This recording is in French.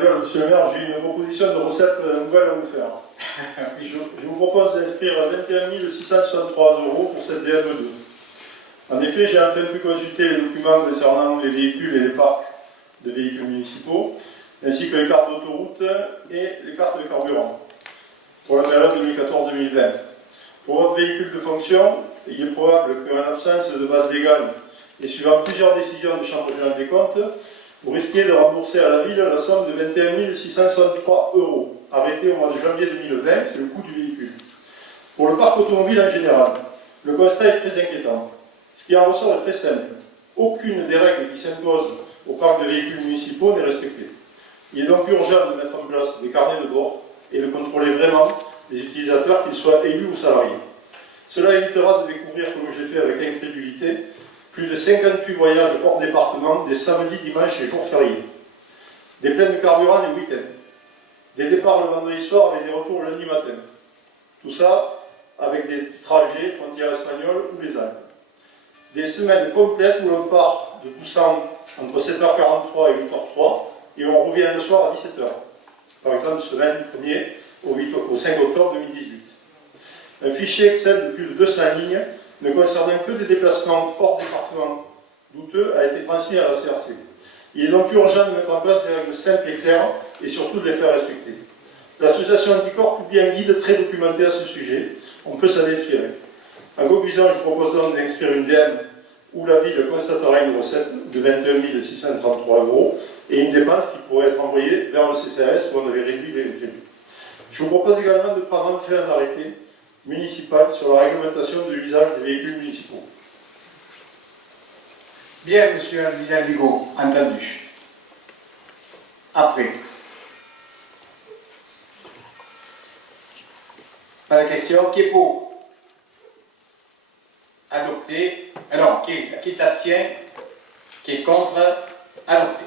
bien, monsieur le maire, j'ai une proposition de recette nouvelle à vous faire. Je vous propose d'inscrire 21 663 € pour cette DME2. En effet, j'ai enfin pu consulter les documents concernant les véhicules et les parcs de véhicules municipaux, ainsi que les cartes d'autoroute et les cartes de carburant pour la période 2014-2020. Pour votre véhicule de fonction, il est probable qu'en absence de base légale et suivant plusieurs décisions de Chambre générale des comptes, vous risquez de rembourser à la ville la somme de 21 663 €, arrêtée au mois de janvier 2020, c'est le coût du véhicule. Pour le parc automobile en général, le constat est très inquiétant. Ce qui en ressort est très simple. Aucune des règles qui s'imposent au parc de véhicules municipaux n'est respectée. Il est donc urgent de mettre en place des carnets de bord et de contrôler vraiment les utilisateurs, qu'ils soient élus ou salariés. Cela évitera de découvrir, comme j'ai fait avec incrédulité, plus de 58 voyages hors département des samedis, dimanches et jours fériés, des pleines de carburant les week-ends, des départs le vendredi soir avec des retours le lundi matin. Tout ça avec des trajets frontières espagnoles ou les Alpes. Des semaines complètes où l'on part de Poussan entre 7h43 et 8h03 et on revient le soir à 17h. Par exemple, semaine du 1er au 5 octobre 2018. Un fichier Excel de plus de 200 lignes ne concernant que des déplacements hors département douteux a été transmis à la CRC. Il est donc urgent de mettre en place des règles simples et claires et surtout de les faire respecter. L'association Anticorps publie un guide très documenté à ce sujet. On peut s'en inspirer. En conclusion, je propose donc d'inscrire une DM où la ville constatera une recette de 21 633 € et une dépense qui pourrait être envoyée vers le CCAS où on avait réduit les crédits. Je vous propose également de prendre en fait un arrêté municipal sur la réglementation de l'usage des véhicules municipaux. Bien, monsieur Alvina Bigot, entendu. Après. Pas la question, qui est pour? Adopté. Alors, qui s'abstient? Qui est contre? Adopté.